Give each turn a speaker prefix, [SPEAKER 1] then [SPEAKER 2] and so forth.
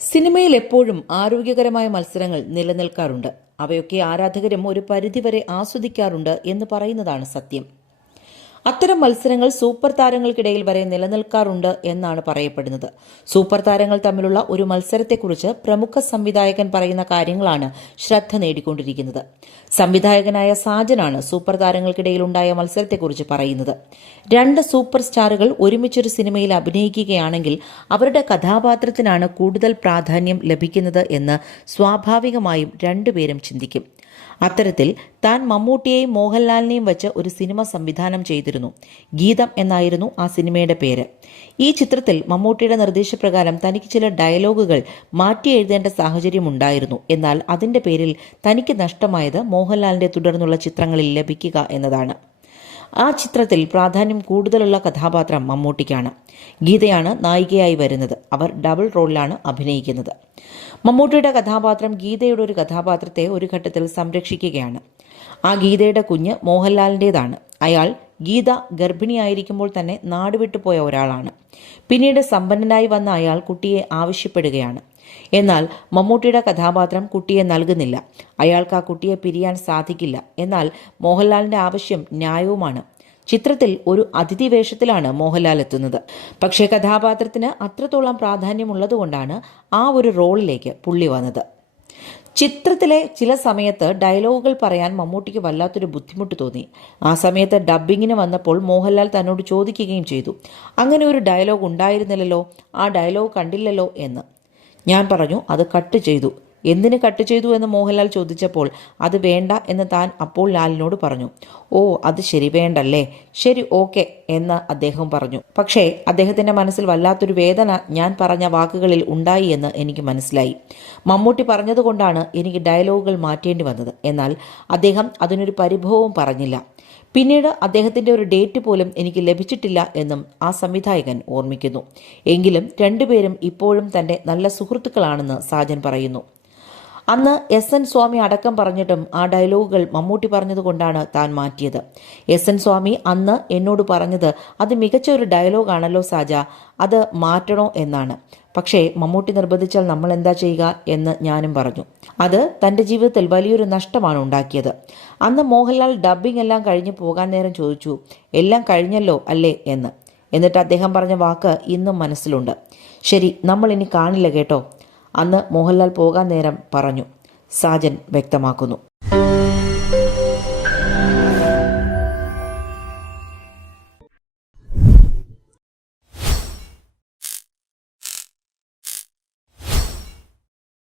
[SPEAKER 1] സിനിമയിൽ എപ്പോഴും ആരോഗ്യകരമായ മത്സരങ്ങൾ നിലനിൽക്കാറുണ്ട്. അവയൊക്കെ ആരാധകരും ഒരു പരിധിവരെ ആസ്വദിക്കാറുണ്ട് എന്ന് പറയുന്നതാണ് സത്യം. അത്തരം മത്സരങ്ങൾ സൂപ്പർ താരങ്ങൾക്കിടയിൽ വരെ നിലനിൽക്കാറുണ്ട് എന്നാണ് പറയപ്പെടുന്നത്. സൂപ്പർ താരങ്ങൾ തമ്മിലുള്ള ഒരു മത്സരത്തെക്കുറിച്ച് പ്രമുഖ സംവിധായകൻ പറയുന്ന കാര്യങ്ങളാണ് ശ്രദ്ധ നേടിക്കൊണ്ടിരിക്കുന്നത്. സംവിധായകനായ സാജനാണ് സൂപ്പർ താരങ്ങൾക്കിടയിൽ ഉണ്ടായ മത്സരത്തെക്കുറിച്ച് പറയുന്നത്. രണ്ട് സൂപ്പർ സ്റ്റാറുകൾ ഒരുമിച്ചൊരു സിനിമയിൽ അഭിനയിക്കുകയാണെങ്കിൽ അവരുടെ കഥാപാത്രത്തിനാണ് കൂടുതൽ പ്രാധാന്യം ലഭിക്കുന്നത് എന്ന് സ്വാഭാവികമായും രണ്ടുപേരും ചിന്തിക്കും. അത്തരത്തിൽ താൻ മമ്മൂട്ടിയെയും മോഹൻലാലിനെയും വെച്ച് ഒരു സിനിമ സംവിധാനം ചെയ്തിരുന്നു. ഗീതം എന്നായിരുന്നു ആ സിനിമയുടെ പേര്. ഈ ചിത്രത്തിൽ മമ്മൂട്ടിയുടെ നിർദ്ദേശപ്രകാരം തനിക്ക് ചില ഡയലോഗുകൾ മാറ്റി എഴുതേണ്ട സാഹചര്യമുണ്ടായിരുന്നു. എന്നാൽ അതിന്റെ പേരിൽ തനിക്ക് നഷ്ടമായത് മോഹൻലാലിന്റെ തുടർന്നുള്ള ചിത്രങ്ങളിൽ ലഭിക്കുക എന്നതാണ്. ആ ചിത്രത്തിൽ പ്രാധാന്യം കൂടുതലുള്ള കഥാപാത്രം മമ്മൂട്ടിക്കാണ്. ഗീതയാണ് നായികയായി വരുന്നത്. അവർ ഡബിൾ റോളിലാണ് അഭിനയിക്കുന്നത്. മമ്മൂട്ടിയുടെ കഥാപാത്രം ഗീതയുടെ ഒരു കഥാപാത്രത്തെ ഒരു ഘട്ടത്തിൽ സംരക്ഷിക്കുകയാണ്. ആ ഗീതയുടെ കുഞ്ഞ് മോഹൻലാലിന്റെതാണ് അയാൾ ഗീത ഗർഭിണിയായിരിക്കുമ്പോൾ തന്നെ നാടുവിട്ടു പോയ ഒരാളാണ്. പിന്നീട് സമ്പന്നനായി വന്ന അയാൾ കുട്ടിയെ ആവശ്യപ്പെടുകയാണ്. എന്നാൽ മമ്മൂട്ടിയുടെ കഥാപാത്രം കുട്ടിയെ നൽകുന്നില്ല. അയാൾക്ക് ആ കുട്ടിയെ പിരിയാൻ സാധിക്കില്ല. എന്നാൽ മോഹൻലാലിന്റെ ആവശ്യം ന്യായവുമാണ്. ചിത്രത്തിൽ ഒരു അതിഥി വേഷത്തിലാണ് മോഹൻലാൽ എത്തുന്നത്. പക്ഷേ കഥാപാത്രത്തിന് അത്രത്തോളം പ്രാധാന്യമുള്ളതുകൊണ്ടാണ് ആ ഒരു റോളിലേക്ക് പുള്ളി വന്നത്. ചിത്രത്തിലെ ചില സമയത്ത് ഡയലോഗുകൾ പറയാൻ മമ്മൂട്ടിക്ക് വല്ലാത്തൊരു ബുദ്ധിമുട്ട് തോന്നി. ആ സമയത്ത് ഡബ്ബിങ്ങിന് വന്നപ്പോൾ മോഹൻലാൽ തന്നോട് ചോദിക്കുകയും ചെയ്തു. അങ്ങനെ ഒരു ഡയലോഗ് ഉണ്ടായിരുന്നില്ലല്ലോ. ആ ഡയലോഗ് കണ്ടില്ലല്ലോ എന്ന്. ഞാൻ പറഞ്ഞു അത് കട്ട് ചെയ്തു. എന്തിന് കട്ട് ചെയ്തു എന്ന് മോഹൻലാൽ ചോദിച്ചപ്പോൾ അത് വേണ്ട എന്ന് താൻ അപ്പോൾ ലാലിനോട് പറഞ്ഞു. ഓ അത് ശരി വേണ്ടല്ലേ? ശരി ഓക്കെ എന്ന് അദ്ദേഹം പറഞ്ഞു. പക്ഷേ അദ്ദേഹത്തിന്റെ മനസ്സിൽ വല്ലാത്തൊരു വേദന ഞാൻ പറഞ്ഞ വാക്കുകളിൽ ഉണ്ടായി എന്ന് എനിക്ക് മനസ്സിലായി. മമ്മൂട്ടി പറഞ്ഞതുകൊണ്ടാണ് എനിക്ക് ഡയലോഗുകൾ മാറ്റേണ്ടി വന്നത്. എന്നാൽ അദ്ദേഹം അതിനൊരു പരിഭവവും പറഞ്ഞില്ല. പിന്നീട് അദ്ദേഹത്തിന്റെ ഒരു ഡേറ്റ് പോലും എനിക്ക് ലഭിച്ചിട്ടില്ല എന്നും ആ സംവിധായകൻ ഓർമ്മിക്കുന്നു. എങ്കിലും രണ്ടുപേരും ഇപ്പോഴും തന്റെ നല്ല സുഹൃത്തുക്കളാണെന്ന് സാജൻ പറയുന്നു. അന്ന് എസ് എൻ സ്വാമി അടക്കം പറഞ്ഞിട്ടും ആ ഡയലോഗുകൾ മമ്മൂട്ടി പറഞ്ഞതുകൊണ്ടാണ് താൻ മാറ്റിയത്. എസ് എൻ സ്വാമി അന്ന് എന്നോട് പറഞ്ഞത് അത് മികച്ച ഒരു ഡയലോഗാണല്ലോ സാജ അത് മാറ്റണോ എന്നാണ്. പക്ഷേ മമ്മൂട്ടി നിർബന്ധിച്ചാൽ നമ്മൾ എന്താ ചെയ്യുക? എന്ന് ഞാനും പറഞ്ഞു. അത് തന്റെ ജീവിതത്തിൽ വലിയൊരു നഷ്ടമാണ് ഉണ്ടാക്കിയത്. അന്ന് മോഹൻലാൽ ഡബ്ബിംഗ് എല്ലാം കഴിഞ്ഞ് പോകാൻ നേരം ചോദിച്ചു എല്ലാം കഴിഞ്ഞല്ലോ അല്ലേ? എന്ന്. എന്നിട്ട് അദ്ദേഹം പറഞ്ഞ വാക്ക് ഇന്നും മനസ്സിലുണ്ട്. ശരി നമ്മൾ ഇനി കാണില്ല കേട്ടോ. അന്ന് മോഹൻലാൽ പോകാൻ നേരം പറഞ്ഞു. സാജൻ വ്യക്തമാക്കുന്നു.